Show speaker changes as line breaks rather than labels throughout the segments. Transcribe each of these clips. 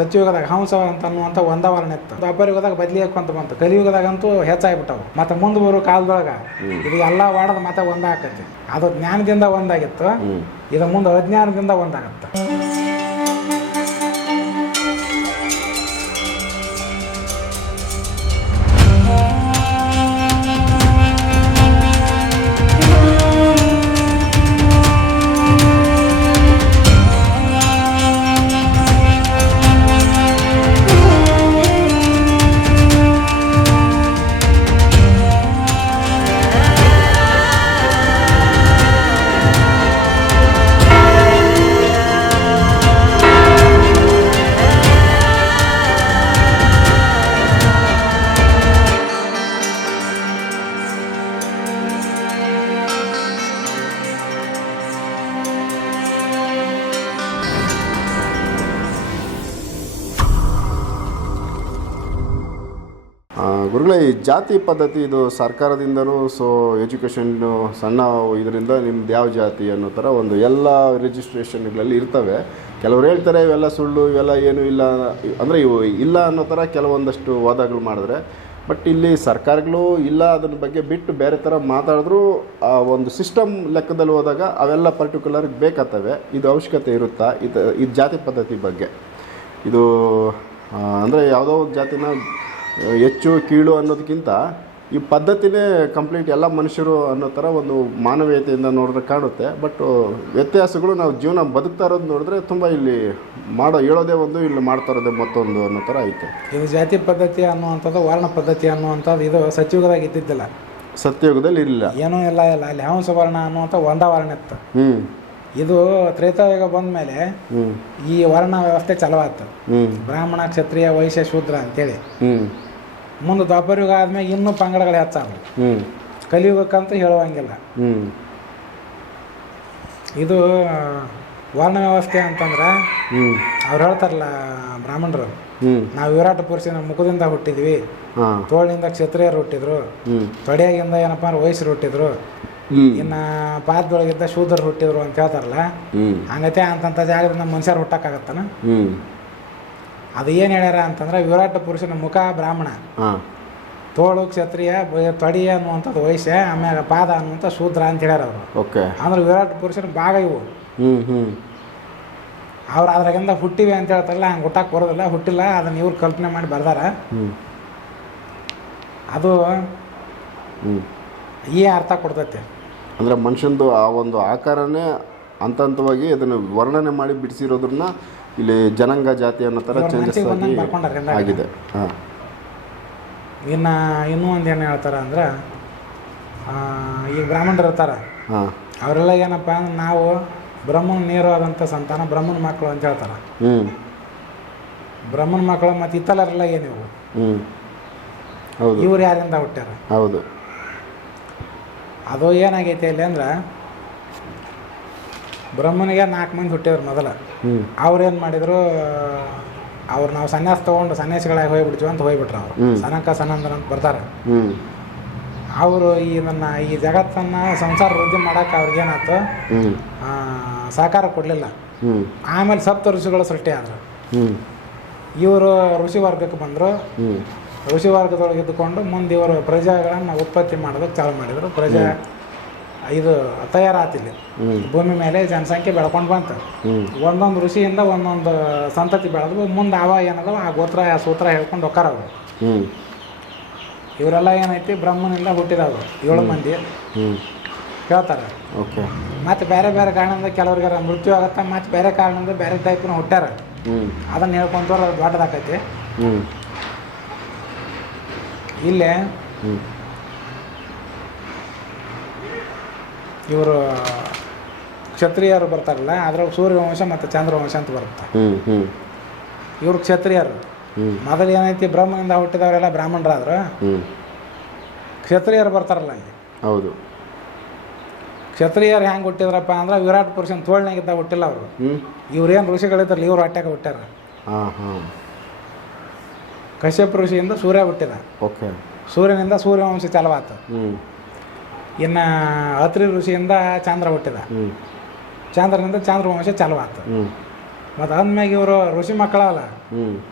ಸತ್ಯಯುಗದಾಗ ಹಂಸ ಅಂತ ಅನ್ನುವಂಥ ಒಂದ ಇತ್ತು. ದ್ವಾಪರ ಯುಗದಾಗ ಬದ್ಲಿ ಹಾಕೊಂತ ಬಂತು. ಕಲಿಯುಗದಾಗಂತೂ ಹೆಚ್ಚಾಗ್ಬಿಟ್ಟವು. ಮತ್ತೆ ಮುಂದೆ ಬರೋ ಕಾಲದೊಳಗ ಇದು ಎಲ್ಲ ವಾಡದ ಮತ್ತೆ ಒಂದಾಕತಿ. ಅದು ಜ್ಞಾನದಿಂದ ಒಂದಾಗಿತ್ತು. ಇದು ಮುಂದೆ ಅಜ್ಞಾನದಿಂದ ಒಂದಾಗತ್ತೆ.
ಗುರುಗಳೇ, ಈ ಜಾತಿ ಪದ್ಧತಿ ಇದು ಸರ್ಕಾರದಿಂದನೂ ಸೊ ಎಜುಕೇಷನ್ನು ಸಣ್ಣ ಇದರಿಂದ ನಿಮ್ದು ಯಾವ ಜಾತಿ ಅನ್ನೋ ಥರ ಒಂದು ಎಲ್ಲ ರಿಜಿಸ್ಟ್ರೇಷನ್ಗಳಲ್ಲಿ ಇರ್ತವೆ. ಕೆಲವರು ಹೇಳ್ತಾರೆ, ಇವೆಲ್ಲ ಸುಳ್ಳು, ಇವೆಲ್ಲ ಏನೂ ಇಲ್ಲ, ಅಂದರೆ ಇವು ಇಲ್ಲ ಅನ್ನೋ ಥರ ಕೆಲವೊಂದಷ್ಟು ವಾದಗಳು ಮಾಡಿದ್ರೆ. ಬಟ್ ಇಲ್ಲಿ ಸರ್ಕಾರಗಳು ಇಲ್ಲ ಅದ್ರ ಬಗ್ಗೆ ಬಿಟ್ಟು ಬೇರೆ ಥರ ಮಾತಾಡಿದ್ರು, ಆ ಒಂದು ಸಿಸ್ಟಮ್ ಲೆಕ್ಕದಲ್ಲಿ ಹೋದಾಗ ಅವೆಲ್ಲ ಪರ್ಟಿಕ್ಯುಲರ್ ಬೇಕಾಗ್ತವೆ. ಇದು ಅವಶ್ಯಕತೆ ಇರುತ್ತಾ? ಇದು ಇದು ಜಾತಿ ಪದ್ಧತಿ ಬಗ್ಗೆ. ಇದು ಅಂದರೆ ಯಾವುದೋ ಒಂದು ಜಾತಿನ ಹೆಚ್ಚು ಕೀಳು ಅನ್ನೋದಕ್ಕಿಂತ ಈ ಪದ್ಧತಿನೇ ಕಂಪ್ಲೀಟ್ ಎಲ್ಲ ಮನುಷ್ಯರು ಅನ್ನೋ ಥರ ಒಂದು ಮಾನವೀಯತೆಯಿಂದ ನೋಡಿದ್ರೆ ಕಾಣುತ್ತೆ. ಬಟ್ ವ್ಯತ್ಯಾಸಗಳು ನಾವು ಜೀವನ ಬದುಕ್ತಾ ಇರೋದು ನೋಡಿದ್ರೆ ತುಂಬ ಇಲ್ಲಿ ಮಾಡೋ ಹೇಳೋದೇ ಒಂದು ಇಲ್ಲಿ ಮಾಡ್ತಾ ಇರೋದೇ ಮತ್ತೊಂದು ಅನ್ನೋ ಥರ ಐತೆ.
ಇದು ಜಾತಿ ಪದ್ಧತಿ ಅನ್ನುವಂಥದ್ದು ವರ್ಣ ಪದ್ಧತಿ ಅನ್ನುವಂಥದ್ದು ಇದು ಸತ್ಯಯುಗದಾಗ ಇದ್ದಿದ್ದಿಲ್ಲ.
ಸತ್ಯಯುಗದಲ್ಲಿ ಇರಲಿಲ್ಲ.
ಏನೂ ಇಲ್ಲ ಇಲ್ಲ. ಅಲ್ಲಿ ಹಂಸ ವರ್ಣ ಅನ್ನುವಂಥ ಒಂದ ವರ್ಣ ಇತ್ತು.
ಹ್ಞೂ
ಇದು ತ್ರೇತಾಯುಗ ಬಂದ ಮೇಲೆ ಈ ವರ್ಣ ವ್ಯವಸ್ಥೆ
ಚಲವಾಯ್ತು
ಬ್ರಾಹ್ಮಣ ಕ್ಷತ್ರಿಯ ವೈಶ್ಯ ಶೂದ್ರ ಅಂತೇಳಿ. ಮುಂದೆ ದ್ವಾಪರಯುಗ ಆದ್ಮೇಲೆ ಇನ್ನೂ ಪಂಗಡಗಳು ಹೆಚ್ಚಾಗ್ರು ಕಲಿಯುಗಕ್ಕಂತ ಹೇಳುವಂಗಿಲ್ಲ. ಇದು ವರ್ಣ ವ್ಯವಸ್ಥೆ ಅಂತಂದ್ರೆ ಅವ್ರು ಹೇಳ್ತಾರಲ್ಲ ಬ್ರಾಹ್ಮಣರು ನಾವು ವಿರಾಟ ಪುರುಷನ ಮುಖದಿಂದ ಹುಟ್ಟಿದ್ವಿ.
ತೋಳಿಂದ
ತೋಳಿನಿಂದ ಕ್ಷತ್ರಿಯರು ಹುಟ್ಟಿದ್ರು. ತೊಡೆಯಾಗಿಂದ ಏನಪ್ಪ ಅಂದ್ರೆ ವಯಸ್ಸರು ಹುಟ್ಟಿದ್ರು. ಇನ್ನು ಪಾದದೊಳಗಿದ್ದ ಶೂದ್ರ ಹುಟ್ಟಿದ್ರು ಅಂತ ಹೇಳ್ತಾರಲ್ಲ
ಹಂಗತೆ
ಹಂಗತೆ ಅಂತಂಥ ನಮ್ಮ ಮನುಷ್ಯರು ಹುಟ್ಟಕ್ಕಾಗತ್ತನ? ಅದು ಏನು ಹೇಳ್ಯಾರ ಅಂತಂದ್ರೆ ವಿರಾಟ ಪುರುಷನ ಮುಖ ಬ್ರಾಹ್ಮಣ. ತೋಳು ಕ್ಷತ್ರಿಯ ತಡಿ ಅನ್ನುವಂಥದ್ದು ವೈಶ್ಯ ಆಮ್ಯಾಗ ಪಾದ ಅನ್ನುವಂಥ ಶೂದ್ರ ಅಂತ ಹೇಳ್ಯಾರ ಅವರು.
ಓಕೆ.
ಅಂದ್ರೆ ವಿರಾಟ ಪುರುಷನ ಭಾಗ ಇವು. ಅವ್ರು ಅದ್ರಾಗಿಂದ ಹುಟ್ಟಿವೆ ಅಂತ ಹೇಳ್ತಾರಲ್ಲ ಹಂಗೆ ಹುಟ್ಟಕ್ಕೆ ಬರೋದಿಲ್ಲ ಹುಟ್ಟಿಲ್ಲ ಅದನ್ನ ಇವ್ರು ಕಲ್ಪನೆ ಮಾಡಿ ಬರ್ದಾರ. ಅದು ಈ ಅರ್ಥ ಕೊಡ್ತೈತೆ.
ಅಂದರೆ ಮನುಷ್ಯಂದು ಆ ಒಂದು ಆಕಾರನೇ ಹಂತ ಹಂತವಾಗಿ ಅದನ್ನು ವರ್ಣನೆ ಮಾಡಿ ಬಿಡಿಸಿರೋದ್ರನ್ನ ಇಲ್ಲಿ ಜನಾಂಗ ಜಾತಿ ಅನ್ನೋ ಥರ ಚೇಂಜಸ್ ಆಗಿ. ಆಗಿದೆ. ಹಾಂ.
ಇನ್ನು ಇನ್ನೂ ಒಂದು ಏನು ಹೇಳ್ತಾರೆ ಅಂದ್ರೆ ಈ ಬ್ರಾಹ್ಮಣರು ಇರ್ತಾರೆ.
ಹಾಂ.
ಅವರೆಲ್ಲ ಏನಪ್ಪ ಅಂದ್ರೆ ನಾವು ಬ್ರಹ್ಮನ ನೇರವಾದಂಥ ಸಂತಾನ ಬ್ರಹ್ಮನ ಮಕ್ಕಳು ಅಂತ ಹೇಳ್ತಾರೆ.
ಹ್ಞೂ
ಬ್ರಹ್ಮನ ಮಕ್ಕಳು ಮತ್ತು ಇತ್ತಲರೆಲ್ಲ ಏನಿವು
ಹ್ಞೂ ಹೌದು.
ಇವ್ರು ಯಾರಿಂದ ಹುಟ್ಟ್ಯಾರ?
ಹೌದು.
ಅದು ಏನಾಗೈತೆ ಇಲ್ಲಿ ಅಂದ್ರೆ ಬ್ರಹ್ಮನಿಗೆ ನಾಲ್ಕು ಮಂದಿ ಹುಟ್ಟಿದ್ರು ಮೊದಲ. ಅವ್ರೇನು ಏನು ಮಾಡಿದ್ರು ಅವ್ರು ನಾವು ಸನ್ಯಾಸ ತೊಗೊಂಡು ಸನ್ಯಾಸಿಗಳಾಗಿ ಹೋಗ್ಬಿಡ್ತೀವಿ ಅಂತ ಹೋಗ್ಬಿಟ್ರು ಅವರು. ಸನಕ ಸನಂದನ ಅಂತ ಬರ್ತಾರೆ. ಅವರು ಈ ನನ್ನ ಈ ಜಗತ್ತನ್ನು ಸಂಸಾರ ವೃದ್ಧಿ ಮಾಡೋಕೆ ಅವ್ರಿಗೆ
ಏನಾಯ್ತು?
ಆ, ಸಹಕಾರ ಕೊಡಲಿಲ್ಲ. ಆಮೇಲೆ ಸಪ್ತ ಋಷಿಗಳು ಸೃಷ್ಟಿ ಆದರು. ಇವರು ಋಷಿ ವರ್ಗಕ್ಕೆ ಬಂದರು.
ಹ್ಞೂ
ಋಷಿ ವರ್ಗದೊಳಗೆ ಇದ್ದುಕೊಂಡು ಮುಂದೆ ಇವರು ಪ್ರಜೆಗಳನ್ನು ಉತ್ಪತ್ತಿ ಮಾಡೋದಕ್ಕೆ ಚಾಲು ಮಾಡಿದರು. ಪ್ರಜೆ ಇದು ತಯಾರಾತಿಲ್ಲಿ ಭೂಮಿ ಮೇಲೆ ಜನಸಂಖ್ಯೆ ಬೆಳ್ಕೊಂಡು ಬಂತು. ಒಂದೊಂದು ಋಷಿಯಿಂದ ಒಂದೊಂದು ಸಂತತಿ ಬೆಳೆದು ಮುಂದೆ ಅವ ಏನದವ ಆ ಗೋತ್ರ ಆ ಸೂತ್ರ ಹೇಳ್ಕೊಂಡು ಹೋಕಾರ ಅವರು ಇವರೆಲ್ಲ ಏನೈತಿ ಬ್ರಹ್ಮನಿಂದ ಹುಟ್ಟಿದವರು ಏಳು ಮಂದಿ. ಹೇಳ್ತಾರೆ
ಓಕೆ.
ಮತ್ತು ಬೇರೆ ಬೇರೆ ಕಾರಣದಿಂದ ಕೆಲವ್ರಿಗೆ ಮೃತ್ಯು ಆಗುತ್ತೆ ಮತ್ತು ಬೇರೆ ಕಾರಣದಿಂದ ಬೇರೆ ಟೈಪ್ನ ಹುಟ್ಟ್ಯಾರ. ಅದನ್ನು ಹೇಳ್ಕೊಂತವ್ರು ಅದು ದೊಡ್ಡದಾಕೈತಿ. ಇಲ್ಲೇ? ಇವರು ಕ್ಷತ್ರಿಯರು ಬರ್ತಾರಲ್ಲ ಅದ್ರಾಗ ಸೂರ್ಯವಂಶ ಮತ್ತು ಚಂದ್ರವಂಶ ಅಂತ ಬರುತ್ತೆ. ಇವರು ಕ್ಷತ್ರಿಯರು. ಮೊದಲು ಏನೈತಿ ಬ್ರಹ್ಮನಿಂದ ಹುಟ್ಟಿದವರೆಲ್ಲ ಬ್ರಾಹ್ಮಣರಾದ್ರು. ಕ್ಷತ್ರಿಯರು ಬರ್ತಾರಲ್ಲ ಇಲ್ಲಿ
ಹೌದು.
ಕ್ಷತ್ರಿಯರು ಹೆಂಗೆ ಹುಟ್ಟಿದ್ರಪ್ಪ ಅಂದ್ರೆ ವಿರಾಟ್ ಪುರುಷನ್ ತೋಳ್ನಾಗಿದ್ದ ಹುಟ್ಟಿಲ್ಲ ಅವರು. ಇವ್ರೇನು ಋಷಿಗಳಿದ್ರಲ್ಲ ಇವ್ರು ಹೊಟ್ಯಾಗ ಹುಟ್ಟ್ಯಾರ.
ಹಾಂ ಹಾಂ.
ಕಶ್ಯಪ ಋಷಿಯಿಂದ ಸೂರ್ಯ ಹುಟ್ಟಿದ.
ಓಕೆ.
ಸೂರ್ಯನಿಂದ ಸೂರ್ಯವಂಶ ಚಾಲವಾತು. ಇನ್ನು ಅತ್ರಿ ಋಷಿಯಿಂದ ಚಂದ್ರ ಹುಟ್ಟಿದ. ಚಾಂದ್ರನಿಂದ ಚಂದ್ರವಂಶ ಚಾಲವಾತು. ಮತ್ತು ಅಂದ್ಮ್ಯಾಗ ಇವರು ಋಷಿ ಮಕ್ಕಳಲ್ಲ.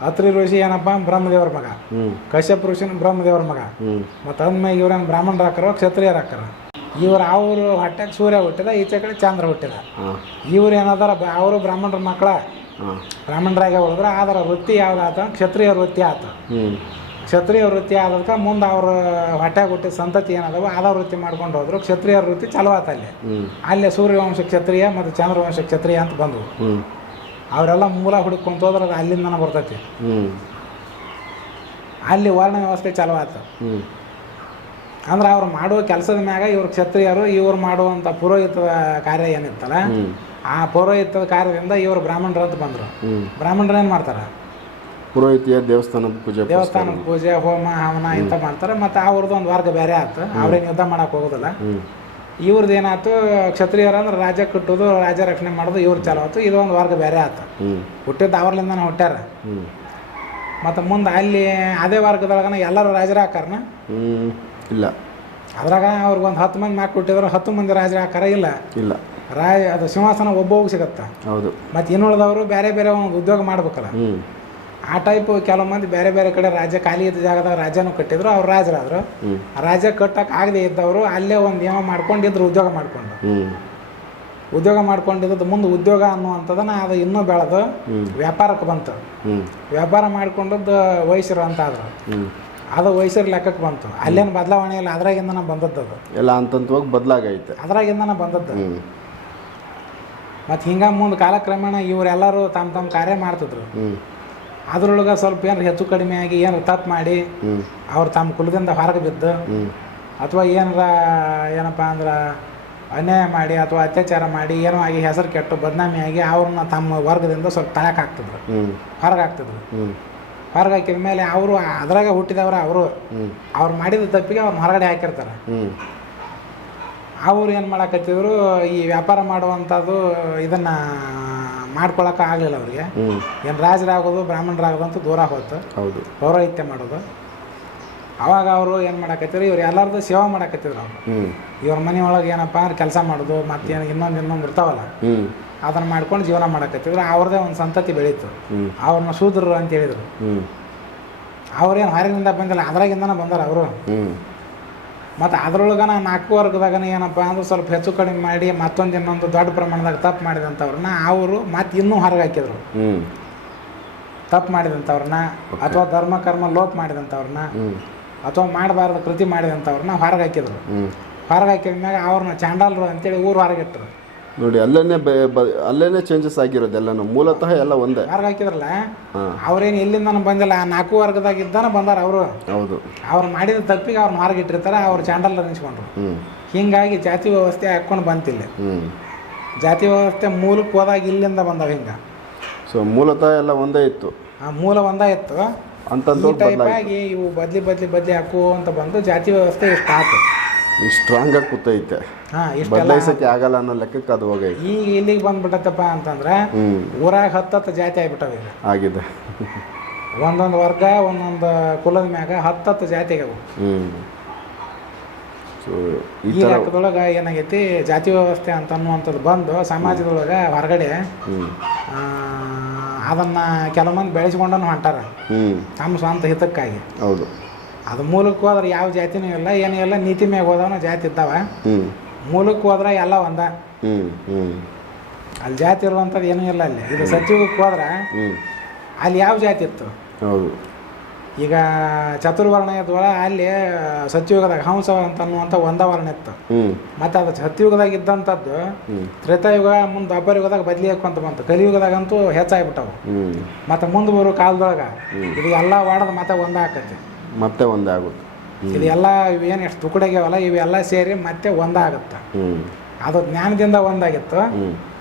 ಅತ್ರಿ ಋಷಿ ಏನಪ್ಪ ಬ್ರಹ್ಮದೇವರ ಮಗ. ಕಶ್ಯಪ ಋಷಿನ ಬ್ರಹ್ಮದೇವ್ರ ಮಗ. ಮತ್ತು ಅಂದ್ಮ್ಯಾಗ ಇವ್ರೇನು ಬ್ರಾಹ್ಮಣರು ಹಾಕರು ಕ್ಷತ್ರಿಯರು ಹಾಕರ. ಇವ್ರು ಅವರು ಹೊಟ್ಟೆಗೆ ಸೂರ್ಯ ಹುಟ್ಟಿದ ಈಚೆ ಕಡೆ ಚಂದ್ರ ಹುಟ್ಟಿದ. ಇವ್ರು ಏನದಾರ ಅವರು ಬ್ರಾಹ್ಮಣರ ಮಕ್ಕಳ. ಬ್ರಾಹ್ಮಣರಾಗೆ ಹೋದ್ರೆ ಅದರ ವೃತ್ತಿ ಯಾವ್ದಾತ? ಕ್ಷತ್ರಿಯ ವೃತ್ತಿ ಆತ. ಕ್ಷತ್ರಿಯ ವೃತ್ತಿ ಆದಕ್ಕೆ ಮುಂದೆ ಅವ್ರ ಹೊಟ್ಟೆ ಹುಟ್ಟಿದ ಸಂತತಿ ಏನದವ ಅದ ವೃತ್ತಿ ಮಾಡ್ಕೊಂಡು ಹೋದ್ರು. ಕ್ಷತ್ರಿಯ ವೃತ್ತಿ ಚಲೋ ಆತ ಅಲ್ಲಿ. ಅಲ್ಲಿ ಸೂರ್ಯವಂಶ ಕ್ಷತ್ರಿಯ ಮತ್ತು ಚಂದ್ರವಂಶ ಕ್ಷತ್ರಿಯ ಅಂತ ಬಂದವು. ಅವರೆಲ್ಲ ಮೂಲ ಹುಡುಕೊಂತ ಹೋದ್ರೆ ಅದು ಅಲ್ಲಿಂದನೇ ಬರ್ತೈತಿ. ಅಲ್ಲಿ ವರ್ಣ ವ್ಯವಸ್ಥೆ ಚಲೋ ಆತ. ಅಂದ್ರೆ ಅವ್ರು ಮಾಡುವ ಕೆಲಸದ ಮ್ಯಾಗ ಇವ್ರು ಕ್ಷತ್ರಿಯರು ಇವ್ರು ಮಾಡುವಂಥ ಪುರೋಹಿತ ಕಾರ್ಯ ಏನಿತ್ತಲ್ಲ ಆ ಪೌರೋಹಿತ್ಯದ ಕಾರ್ಯದಿಂದ ಇವರು ಬ್ರಾಹ್ಮಣರು ಅಂತ ಬಂದರು ಬ್ರಾಹ್ಮಣರು ಏನು ಮಾಡ್ತಾರೆ?
ಪುರೋಹಿತಿಯ ದೇವಸ್ಥಾನದ ಪೂಜೆ
ದೇವಸ್ಥಾನದ ಪೂಜೆ ಹೋಮ ಹವನ ಇಂಥ ಮಾಡ್ತಾರೆ. ಮತ್ತು ಅವ್ರದ್ದು ಒಂದು ವರ್ಗ ಬೇರೆ ಆಯ್ತು ಅವ್ರೇನು ಯುದ್ಧ ಮಾಡಕ್ಕೆ ಹೋಗೋದಿಲ್ಲ. ಇವ್ರದ್ದು ಏನಾಯ್ತು ಕ್ಷತ್ರಿಯರು ಅಂದ್ರೆ ರಾಜ್ಯ ಕಟ್ಟೋದು ರಾಜ್ಯ ರಕ್ಷಣೆ ಮಾಡೋದು ಇವ್ರು ಚಾಲು ಆಯ್ತು ಇದು ಒಂದು ವರ್ಗ ಬೇರೆ ಆಯ್ತು ಹುಟ್ಟಿದ್ದು ಅವ್ರಲಿಂದನೇ ಹುಟ್ಟ್ಯಾರ. ಮತ್ತು ಮುಂದೆ ಅಲ್ಲಿ ಅದೇ ವರ್ಗದೊಳಗನ ಎಲ್ಲರೂ ರಾಜರ ಹಾಕಾರನ
ಇಲ್ಲ.
ಅದ್ರಾಗ ಅವ್ರಿಗೆ ಒಂದು ಹತ್ತು ಮಂದಿ ಮ್ಯಾಕ್ ಕೊಟ್ಟಿದ್ರು ಹತ್ತು ಮಂದಿ ರಾಜರ ಹಾಕಾರ ಇಲ್ಲ.
ಇಲ್ಲ.
ರಾಜ ಅದು ಸಿಂಹಾಸನ ಒಬ್ಬೊಬ್ಬ ಸಿಗತ್ತೆ.
ಹೌದು.
ಮತ್ತು ಇನ್ನುಳಿದವರು ಬೇರೆ ಬೇರೆ ಒಂದು ಉದ್ಯೋಗ ಮಾಡ್ಬೇಕಲ್ಲ. ಆ ಟೈಪ್ ಕೆಲವು ಮಂದಿ ಬೇರೆ ಬೇರೆ ಕಡೆ ರಾಜ್ಯ ಖಾಲಿ ಇದ್ದ ಜಾಗದಾಗ ರಾಜ್ಯನೂ ಕಟ್ಟಿದ್ರು ಅವ್ರು ರಾಜರಾದ್ರು.
ಹ್ಞೂ
ರಾಜ್ಯ ಕಟ್ಟಕ್ಕೆ ಆಗದೆ ಇದ್ದವರು ಅಲ್ಲೇ ಒಂದು ನಿಯಮ ಮಾಡ್ಕೊಂಡಿದ್ರು ಉದ್ಯೋಗ ಮಾಡ್ಕೊಂಡು. ಉದ್ಯೋಗ ಮಾಡ್ಕೊಂಡಿದ್ದು ಮುಂದೆ ಉದ್ಯೋಗ ಅನ್ನುವಂಥದ್ದನ್ನ ಅದು ಇನ್ನೂ ಬೆಳೆದು ವ್ಯಾಪಾರಕ್ಕೆ ಬಂತು. ವ್ಯಾಪಾರ ಮಾಡ್ಕೊಂಡದ್ದು ವಯಸ್ಸರು ಅಂತ ಆದ್ರು. ಅದು ವಯಸ್ಸರ ಲೆಕ್ಕಕ್ಕೆ ಬಂತು. ಅಲ್ಲೇನು ಬದಲಾವಣೆ ಇಲ್ಲ ಅದ್ರಾಗಿಂದನ ಬಂದದ್ದು ಅದು
ಎಲ್ಲ ಹಂತಂತವಾಗಿ ಬದಲಾಗೈತೆ
ಅದ್ರಾಗಿಂದನ ಬಂದದ್ದು. ಮತ್ತು ಹಿಂಗೆ ಮುಂದೆ ಕಾಲಕ್ರಮೇಣ ಇವರೆಲ್ಲರೂ ತಮ್ಮ ತಮ್ಮ ಕಾರ್ಯ ಮಾಡ್ತಿದ್ರು. ಅದ್ರೊಳಗೆ ಸ್ವಲ್ಪ ಏನಾರು ಹೆಚ್ಚು ಕಡಿಮೆ ಆಗಿ ಏನಾರು ತಪ್ಪು ಮಾಡಿ ಅವ್ರು ತಮ್ಮ ಕುಲದಿಂದ ಹೊರಗೆ ಬಿದ್ದು ಅಥವಾ ಏನಾರ ಏನಪ್ಪ ಅಂದ್ರೆ ಅನ್ಯಾಯ ಮಾಡಿ ಅಥವಾ ಅತ್ಯಾಚಾರ ಮಾಡಿ ಏನೋ ಆಗಿ ಹೆಸರು ಕೆಟ್ಟು ಬದನಾಮಿ ಆಗಿ ಅವ್ರನ್ನ ತಮ್ಮ ವರ್ಗದಿಂದ ಸ್ವಲ್ಪ ತಳಕ್ಕೆ ಹಾಕ್ತಿದ್ರು. ಹೊರಗೆ ಹಾಕ್ತಿದ್ರು. ಹೊರಗೆ ಹಾಕಿದ ಮೇಲೆ ಅವರು ಅದ್ರಾಗ ಹುಟ್ಟಿದವ್ರ ಅವರು. ಅವ್ರು ಮಾಡಿದ ತಪ್ಪಿಗೆ ಅವ್ರನ್ನ ಹೊರಗಡೆ ಹಾಕಿರ್ತಾರೆ. ಅವ್ರು ಏನು ಮಾಡಕತ್ತಿದ್ರು ಈ ವ್ಯಾಪಾರ ಮಾಡುವಂಥದ್ದು ಇದನ್ನು ಮಾಡ್ಕೊಳಕ್ಕೆ ಆಗಲಿಲ್ಲ ಅವ್ರಿಗೆ. ಏನು ರಾಜರಾಗೋದು ಬ್ರಾಹ್ಮಣರಾಗೋದು ಅಂತ ದೂರ ಹೋಯ್ತು
ಹೌದು.
ಪೌರೋಹಿತ್ಯ ಮಾಡೋದು. ಅವಾಗ ಅವರು ಏನು ಮಾಡಕತ್ತಿದ್ರು ಇವ್ರು ಎಲ್ಲರದ್ದು ಸೇವಾ ಮಾಡಕತ್ತಿದ್ರು ಅವರು. ಇವ್ರ ಮನೆಯೊಳಗೆ ಏನಪ್ಪ ಅಂದ್ರೆ ಕೆಲಸ ಮಾಡೋದು ಮತ್ತೇನು ಇನ್ನೊಂದು ಇನ್ನೊಂದು ಇರ್ತಾವಲ್ಲ. ಅದನ್ನು ಮಾಡ್ಕೊಂಡು ಜೀವನ ಮಾಡಕತ್ತಿದ್ರು. ಅವ್ರದ್ದೇ ಒಂದು ಸಂತತಿ ಬೆಳೀತು. ಅವ್ರನ್ನ ಸೂದ್ರರು ಅಂತ ಹೇಳಿದರು. ಅವ್ರೇನು ಹೊರಗಿನಿಂದ ಬಂದಿಲ್ಲ ಅದ್ರಾಗಿಂದನೇ ಬಂದಾರ ಅವರು. ಮತ್ತು ಅದ್ರೊಳಗನ ನಾಲ್ಕು ವರ್ಗದಾಗನ ಏನಪ್ಪ ಅಂದ್ರೆ ಸ್ವಲ್ಪ ಹೆಚ್ಚು ಕಡಿಮೆ ಮಾಡಿ ಮತ್ತೊಂದು ಇನ್ನೊಂದು ದೊಡ್ಡ ಪ್ರಮಾಣದಾಗ ತಪ್ಪು ಮಾಡಿದಂಥವ್ರನ್ನ ಅವರು ಮತ್ತೆ ಇನ್ನೂ ಹೊರಗೆ ಹಾಕಿದ್ರು. ತಪ್ಪು ಮಾಡಿದಂಥವ್ರನ್ನ ಅಥವಾ ಧರ್ಮ ಕರ್ಮ ಲೋಪ ಮಾಡಿದಂಥವ್ರನ್ನ ಅಥವಾ ಮಾಡಬಾರ್ದು ಕೃತಿ ಮಾಡಿದಂಥವ್ರನ್ನ ಹೊರಗೆ ಹಾಕಿದ್ರು. ಹೊರಗೆ ಹಾಕಿದ ಮ್ಯಾಗ ಅವ್ರನ್ನ ಚಾಂಡಲ್ರು ಅಂತೇಳಿ ಊರು ಹೊರಗಿಟ್ರು
ನೋಡಿ ಅಲ್ಲೇನೆ ಅಲ್ಲೇನೆ ಚೇಂಜಸ್ ಆಗಿರೋದು ಎಲ್ಲನೂ. ಮೂಲತಃ ಎಲ್ಲ ಒಂದೇ.
ಹೊರಗೆ ಹಾಕಿದ್ರಲ್ಲ? ಅವ್ರೇನು ಎಲ್ಲಿಂದ ಬಂದಿಲ್ಲ ಆ ನಾಲ್ಕು ವರ್ಗದಾಗ ಇದ್ದಾನ ಬಂದಾರ ಅವರು.
ಹೌದು.
ಅವ್ರು ಮಾಡಿದ ತಪ್ಪಿಗೆ ಅವ್ರು ಮಾರ್ಗ ಇಟ್ಟಿರ್ತಾರೆ ಅವ್ರು ಚಾಂಡಲ್ ನಿಂತ್ಕೊಂಡ್ರು ಹಿಂಗಾಗಿ ಜಾತಿ ವ್ಯವಸ್ಥೆ ಹಾಕ್ಕೊಂಡು ಬಂತಿಲ್ಲ. ಜಾತಿ ವ್ಯವಸ್ಥೆ ಮೂಲಕ್ಕೆ ಹೋದಾಗ ಇಲ್ಲಿಂದ ಬಂದವ ಹಿಂಗೆ.
ಸೊ ಮೂಲತಃ ಎಲ್ಲ ಒಂದೇ ಇತ್ತು.
ಆ ಮೂಲ ಒಂದೇ ಇತ್ತು. ಅಂತ
ಅಂತಂದು
ಟೈಪ್
ಬದಲಾಯಿತು.
ಆಗಿ ಇವು ಬದ್ಲಿ ಬದ್ಲಿ ಬದ್ಲಿ ಹಾಕು ಅಂತ ಬಂದು ಜಾತಿ ವ್ಯವಸ್ಥೆ ಇಷ್ಟ
ಈ ಸ್ಟ್ರಾಂಗಾಗಿ ಕೂತೈತೆ. ಬದಲಾಯಿಸಕ್ಕೆ ಆಗಲ್ಲ ಅನ್ನೋ ಲೆಕ್ಕಕ್ಕೆ ಅದು ಹೋಗೈತೆ.
ಈಗ ಇಲ್ಲಿಗೆ ಬಂದ್ಬಿಟ್ಟತ್ತಪ್ಪ ಅಂತಂದ್ರೆ ಊರಾಗ ಹತ್ತತ್ತು ಜಾತಿ ಆಗ್ಬಿಟ್ಟವೆ ಈಗ.
ಆಗಿದೆ.
ಒಂದೊಂದು ವರ್ಗ ಒಂದೊಂದು ಕುಲದ ಮ್ಯಾಗ ಹತ್ತತ್ತು ಜಾತಿ
ಅವು. ಈ
ಲೆಕ್ಕದೊಳಗೆ ಏನಾಗೈತಿ ಜಾತಿ ವ್ಯವಸ್ಥೆ ಅಂತ ಅನ್ನುವಂಥದ್ದು ಬಂದು ಸಮಾಜದೊಳಗೆ ಹೊರಗಡೆ ಅದನ್ನ ಕೆಲವೊಂದು ಬೆಳೆಸಿಕೊಂಡನು ಹೊಂಟಾರ. ತಮ್ಮ ಸ್ವಂತ ಹಿತಕ್ಕಾಗಿ.
ಹೌದು.
ಅದು ಮೂಲಕ್ಕೆ ಹೋದ್ರೆ ಯಾವ ಜಾತಿನೂ ಇಲ್ಲ ಏನೂ ಇಲ್ಲ ನೀತಿ ಮ್ಯಾಗ ಹೋದವನ ಜಾತಿ ಇದ್ದಾವ. ಮೂಲಕ್ಕೆ ಹೋದ್ರೆ ಎಲ್ಲ ಒಂದ. ಅಲ್ಲಿ ಜಾತಿ ಇರುವಂಥದ್ದು ಏನೂ ಇಲ್ಲ ಅಲ್ಲಿ. ಇದು ಸಚಿವಕ್ಕೆ ಹೋದ್ರೆ ಅಲ್ಲಿ ಯಾವ ಜಾತಿ ಇತ್ತು?
ಹೌದು.
ಈಗ ಚತುರ್ವರ್ಣ ಇದ್ವಳ ಅಲ್ಲಿ ಸತ್ಯುಗದಾಗ ಹಂಸ ಅಂತ ಅನ್ನುವಂಥ ಒಂದ ವರ್ಣ ಇತ್ತು ಮತ್ತು ಅದು ಸತ್ಯುಗದಾಗ ಇದ್ದಂಥದ್ದು ತ್ರೇತಾಯುಗ ಮುಂದೆ ದ್ವಾಪರ ಯುಗದಾಗ ಬದಲಿ ಹಾಕೊಂತ ಬಂತು. ಕಲಿಯುಗದಾಗಂತೂ ಹೆಚ್ಚಾಗ್ಬಿಟ್ಟವು. ಮತ್ತು ಮುಂದೆ ಬರೋ ಕಾಲದೊಳಗೆ ಇದು ಎಲ್ಲ ವಾಡದ ಮತ್ತೆ ಒಂದಾಕತಿ ಆಕತಿ.
ಮತ್ತೆ
ಒಂದಾಗುತ್ತೆ. ಇದೆಲ್ಲ ಇವೇನು ಎಷ್ಟು ತುಕಡೆಗ್ಯಾವಲ್ಲ ಇವೆಲ್ಲ ಸೇರಿ ಮತ್ತೆ
ಒಂದಾಗುತ್ತೆ.
ಅದು ಜ್ಞಾನದಿಂದ ಒಂದಾಗಿತ್ತು.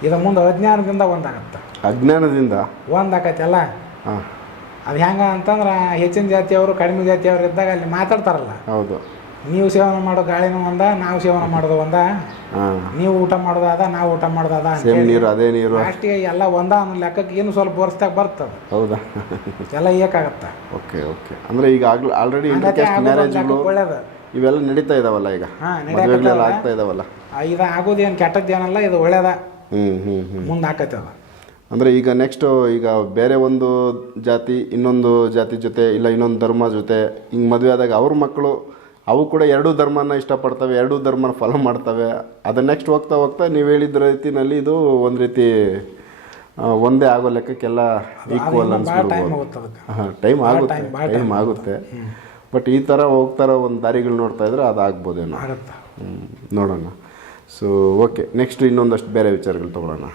ಇದು ಮುಂದೆ ಅಜ್ಞಾನದಿಂದ ಒಂದಾಗತ್ತೆ.
ಅಜ್ಞಾನದಿಂದ? ಒಂದಾಗತ್ತಲ್ಲ
ಅದು ಹೆಂಗ ಅಂತಂದ್ರೆ ಹೆಚ್ಚಿನ ಜಾತಿಯವರು ಕಡಿಮೆ ಜಾತಿಯವರು ಇದ್ದಾಗ ಅಲ್ಲಿ ಮಾತಾಡ್ತಾರಲ್ಲ.
ಹೌದು.
ನೀವು ಸೇವನೆ ಮಾಡೋ ಗಾಳಿನೂ ಒಂದ ನಾವು ಸೇವನೆ ಮಾಡೋದು ಒಂದ.
ಹಾಂ.
ನೀವು ಊಟ ಮಾಡೋದಾದ ನಾವು ಊಟ ಮಾಡೋದಾದ
ಸೇಮ್ ನೀರು ಅದೇ ನೀರು.
ಅಷ್ಟೇ ಎಲ್ಲ ಒಂದ ಅನ್ನೋ ಲೆಕ್ಕಕ್ಕೆ ಏನು ಸ್ವಲ್ಪ ವರ್ಷದಾಗ ಬರ್ತದೆ.
ಹೌದಾ?
ಎಲ್ಲ ಏಕಾಗತ್ತೆ.
Okay okay. ಅಂದ್ರೆ ಈಗ ಆಗ್ಲೂ ಆಲ್ರೆಡಿ
ಇಂಟರ್ಕ್ಯಾಸ್ಟ್
ಮ್ಯಾರೇಜ್ಗಳು
ಒಳ್ಳೇದು.
ಇವೆಲ್ಲ ನಡೀತಾ ಇದಾವಲ್ಲ ಈಗ?
ಹಾಂ
ಮದುವೆಗಳೆಲ್ಲ ಆಗ್ತಾ ಇದಾವಲ್ಲ?
ಇದು ಆಗೋದೇನು ಕೆಟ್ಟದ್ದೇನಲ್ಲ ಇದು ಒಳ್ಳೇದ. ಮುಂದೆ ಹಾಕೈತೆ ಅದು
ಅಂದರೆ ಈಗ ನೆಕ್ಸ್ಟು ಈಗ ಬೇರೆ ಒಂದು ಜಾತಿ ಇನ್ನೊಂದು ಜಾತಿ ಜೊತೆ ಇಲ್ಲ ಇನ್ನೊಂದು ಧರ್ಮ ಜೊತೆ ಹಿಂಗೆ ಮದುವೆ ಆದಾಗ ಅವ್ರ ಮಕ್ಕಳು ಅವು ಕೂಡ ಎರಡೂ ಧರ್ಮನ ಇಷ್ಟಪಡ್ತವೆ ಎರಡೂ ಧರ್ಮನ ಫಾಲೋ ಮಾಡ್ತವೆ. ಅದು ನೆಕ್ಸ್ಟ್ ಹೋಗ್ತಾ ಹೋಗ್ತಾ ನೀವು ಹೇಳಿದ ರೀತಿನಲ್ಲಿ ಇದು ಒಂದು ರೀತಿ ಒಂದೇ ಆಗೋ ಲೆಕ್ಕಕ್ಕೆಲ್ಲ ಈಕ್ವಲ್ ಅನ್ಸ್ಬಿಡ್ಬೋದು ಹಾಂ ಟೈಮ್ ಆಗುತ್ತೆ ಟೈಮ್ ಆಗುತ್ತೆ. ಬಟ್ ಈ ಥರ ಹೋಗ್ತಾರ ಒಂದು ದಾರಿಗಳು ನೋಡ್ತಾ ಇದ್ರೆ ಅದು ಆಗ್ಬೋದೇನೋ. ನೋಡೋಣ. ಸೊ ಓಕೆ ನೆಕ್ಸ್ಟ್ ಇನ್ನೊಂದಷ್ಟು ಬೇರೆ ವಿಚಾರಗಳು ತೊಗೊಳೋಣ.